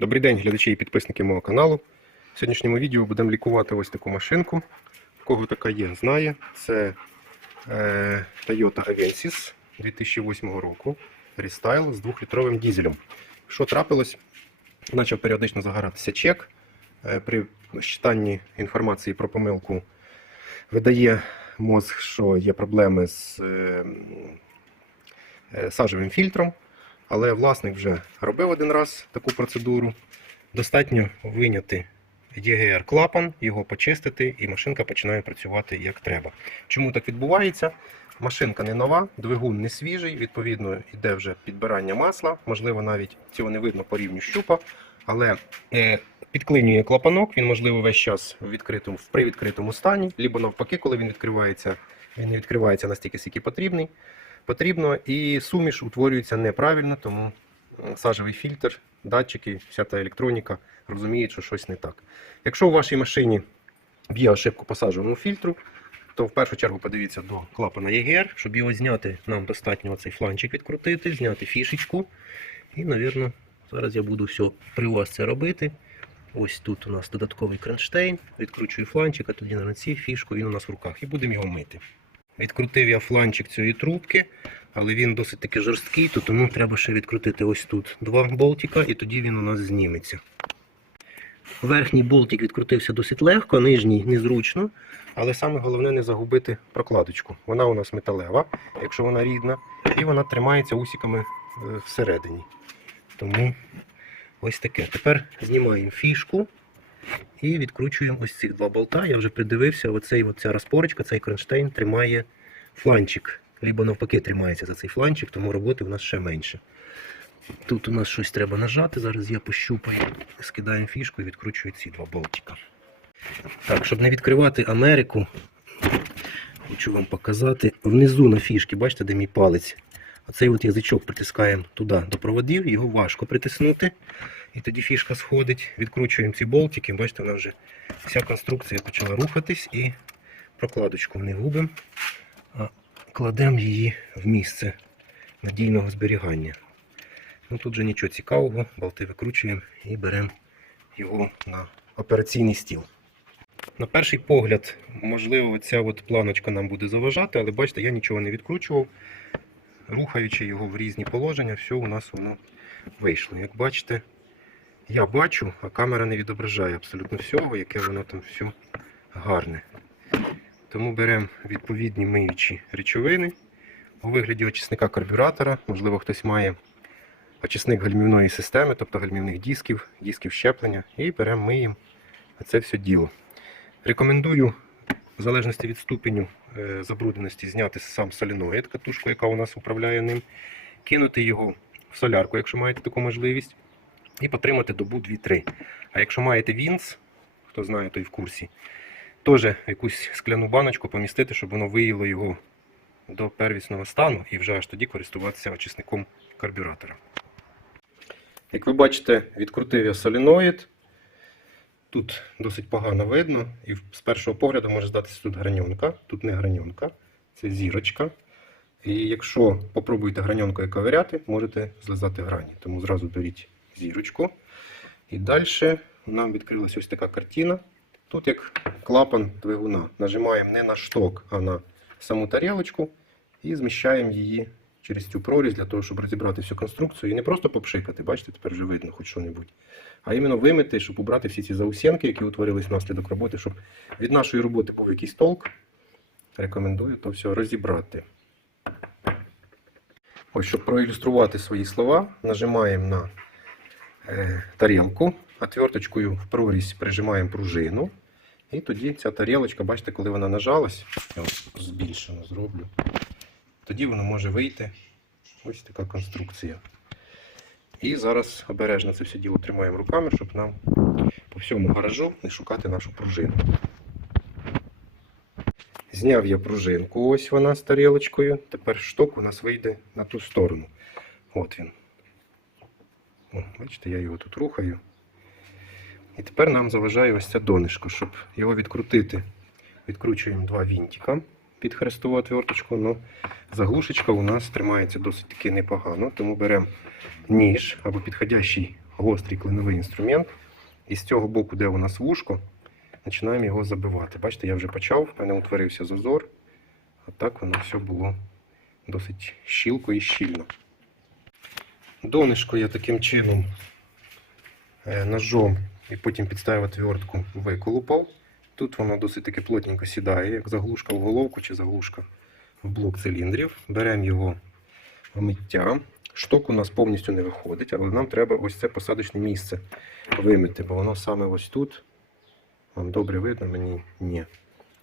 Добрий день, глядачі і підписники мого каналу. В сьогоднішньому відео будемо лікувати ось таку машинку. Кого така є, знає. Це е, Toyota Avensis 2008 року. Рестайл з 2-літровим дізелем. Що трапилось? Почав періодично загоратися чек. Е, при читанні інформації про помилку видає мозг, що є проблеми з е, е, сажевим фільтром. Але власник вже робив один раз таку процедуру. Достатньо виняти EGR клапан, його почистити, і машинка починає працювати як треба. Чому так відбувається? Машинка не нова, двигун не свіжий, відповідно, йде вже підбирання масла, можливо, навіть цього не видно по рівню щупа, але е, підклинює клапанок, він, можливо, весь час в відкритому, в привідкритому стані, либо навпаки, коли він відкривається, він не відкривається настільки, скільки потрібний потрібно, і суміш утворюється неправильно, тому сажевий фільтр, датчики, вся та електроніка розуміють, що щось не так. Якщо у вашій машині є ошибку по сажевому фільтру, то в першу чергу подивіться до клапана EGR, щоб його зняти, нам достатньо цей фланчик відкрутити, зняти фішечку. І, мабуть, зараз я буду все при вас це робити. Ось тут у нас додатковий кронштейн, відкручую фланчик, а тоді на ці фішку він у нас в руках і будемо його мити. Відкрутив я фланчик цієї трубки, але він досить таки жорсткий, то тому треба ще відкрутити ось тут два болтика, і тоді він у нас зніметься. Верхній болтик відкрутився досить легко, нижній незручно, але саме головне не загубити прокладочку. Вона у нас металева, якщо вона рідна, і вона тримається усиками е, всередині. Тому ось таке. Тепер знімаємо фішку і відкручуємо ось цих два болта. Я вже придивився, оцей, оця розпорочка, цей кронштейн тримає фланчик. Либо навпаки тримається за цей фланчик, тому роботи в нас ще менше. Тут у нас щось треба нажати. Зараз я пощупаю, скидаємо фішку і відкручую ці два болтика. Так, щоб не відкривати Америку, хочу вам показати. Внизу на фішки, бачите, де мій палець. Оцей от язичок притискаємо туди до проводів, його важко притиснути. І тоді фішка сходить, відкручуємо ці болтики. Бачите, вона вже вся конструкція почала рухатись і прокладочку не губимо, а кладемо її в місце надійного зберігання. Ну Тут же нічого цікавого, болти викручуємо і беремо його на операційний стіл. На перший погляд, можливо, ця от планочка нам буде заважати, але бачите, я нічого не відкручував. Рухаючи його в різні положення, все у нас воно вийшло. Як бачите, я бачу, а камера не відображає абсолютно всього, яке воно там все гарне. Тому беремо відповідні миючі речовини у вигляді очисника карбюратора. Можливо, хтось має очисник гальмівної системи, тобто гальмівних дисків, дисків щеплення, і беремо миємо це все діло. Рекомендую, в залежності від ступеню е, забрудненості, зняти сам соленоїд, катушку, яка у нас управляє ним, кинути його в солярку, якщо маєте таку можливість, і потримати добу 2-3. А якщо маєте вінс, хто знає, той в курсі, теж якусь скляну баночку помістити, щоб воно виїло його до первісного стану і вже аж тоді користуватися очисником карбюратора. Як ви бачите, відкрутив я соленоїд. Тут досить погано видно, і з першого погляду може здатися тут граньонка. Тут не граньонка, це зірочка. І якщо попробуєте граньонкою ковиряти, можете злизати грані. Тому зразу беріть зірочку. І далі нам відкрилася ось така картина. Тут як клапан двигуна. Нажимаємо не на шток, а на саму тарілочку і зміщаємо її через цю прорізь для того, щоб розібрати всю конструкцію і не просто попшикати, бачите, тепер вже видно хоч що-небудь, а іменно вимити, щоб убрати всі ці заусенки, які утворились внаслідок роботи, щоб від нашої роботи був якийсь толк. Рекомендую то все розібрати. Ось, щоб проілюструвати свої слова, нажимаємо на тарілку, отверточкою в прорізь прижимаємо пружину. І тоді ця тарілочка, бачите, коли вона нажалась, я збільшено зроблю, тоді воно може вийти. Ось така конструкція. І зараз обережно це все діло тримаємо руками, щоб нам по всьому гаражу не шукати нашу пружину. Зняв я пружинку, ось вона з тарілочкою. Тепер шток у нас вийде на ту сторону. От він. О, бачите, я його тут рухаю. І тепер нам заважає ось це донишко. Щоб його відкрутити, відкручуємо два вінтика під хрестову отверточку. Ну, заглушечка у нас тримається досить таки непогано, тому беремо ніж або підходящий гострий клиновий інструмент. І з цього боку, де у нас вушко, починаємо його забивати. Бачите, я вже почав, в мене утворився зазор. А так воно все було досить щілко і щільно. Донишко я таким чином е, ножом і потім підставив отвертку виколупав. Тут воно досить таки плотненько сідає, як заглушка в головку чи заглушка в блок циліндрів. Беремо його в миття. Шток у нас повністю не виходить, але нам треба ось це посадочне місце вимити, бо воно саме ось тут. Вам добре видно, мені ні.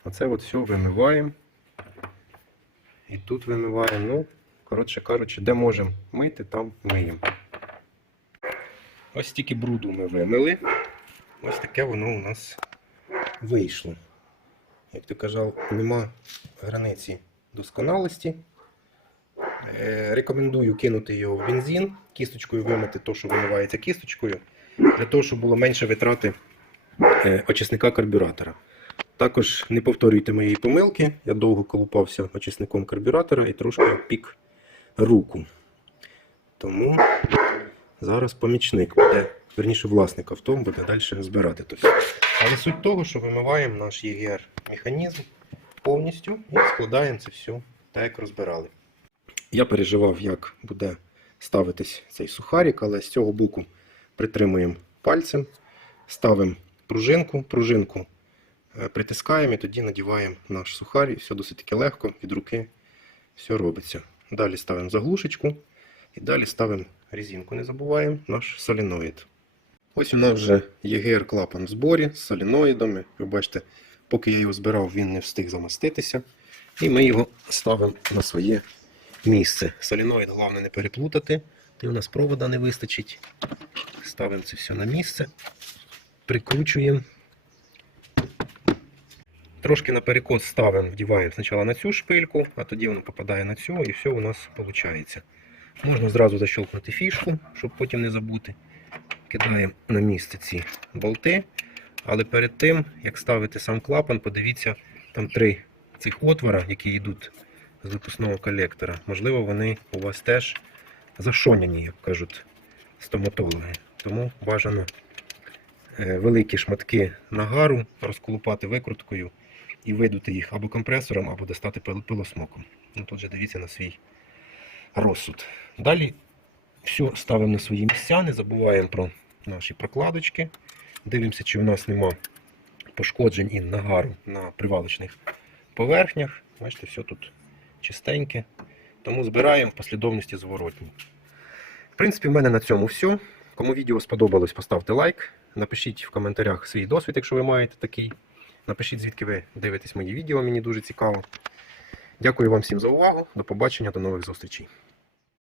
Оце от все вимиваємо. І тут вимиваємо. Ну, коротше кажучи, де можемо мити, там миємо. Ось тільки бруду ми вимили. Ось таке воно у нас вийшло. Як ти казав, нема границі досконалості. Е, Рекомендую кинути його в бензин, кісточкою вимити те, що вимивається кісточкою, для того, щоб було менше витрати е, очисника карбюратора. Також не повторюйте моєї помилки. Я довго колупався очисником карбюратора і трошки опік руку. Тому зараз помічник буде, верніше власник авто буде далі збирати то все. Але суть того, що вимиваємо наш ЄГР механізм повністю і складаємо це все так, як розбирали. Я переживав, як буде ставитись цей сухарик, але з цього боку притримуємо пальцем, ставимо пружинку, пружинку е, притискаємо і тоді надіваємо наш сухар, і все досить таки легко, від руки все робиться. Далі ставимо заглушечку і далі ставимо резинку, не забуваємо, наш соліноїд. Ось у нас вже ЄГР клапан в зборі з соліноїдами. Ви бачите, поки я його збирав, він не встиг замаститися. І ми його ставимо на своє місце. Соліноїд головне не переплутати, і у нас провода не вистачить. Ставимо це все на місце, прикручуємо. Трошки на перекос ставимо, вдіваємо спочатку на цю шпильку, а тоді воно попадає на цю і все у нас виходить. Можна зразу защелкнути фішку, щоб потім не забути. Кидаємо на місце ці болти. Але перед тим, як ставити сам клапан, подивіться, там три цих отвора, які йдуть з випускного колектора. Можливо, вони у вас теж зашоняні, як кажуть стоматологи. Тому бажано е, великі шматки нагару розколупати викруткою і видути їх або компресором, або достати пилосмоком. Ну, тут же дивіться на свій розсуд. Далі все ставимо на свої місця, не забуваємо про наші прокладочки. Дивимося, чи в нас нема пошкоджень і нагару на привалочних поверхнях. Бачите, все тут чистеньке. Тому збираємо послідовності зворотній. В принципі, в мене на цьому все. Кому відео сподобалось, поставте лайк. Напишіть в коментарях свій досвід, якщо ви маєте такий. Напишіть, звідки ви дивитесь мої відео, мені дуже цікаво. Дякую вам всім за увагу. До побачення, до нових зустрічей.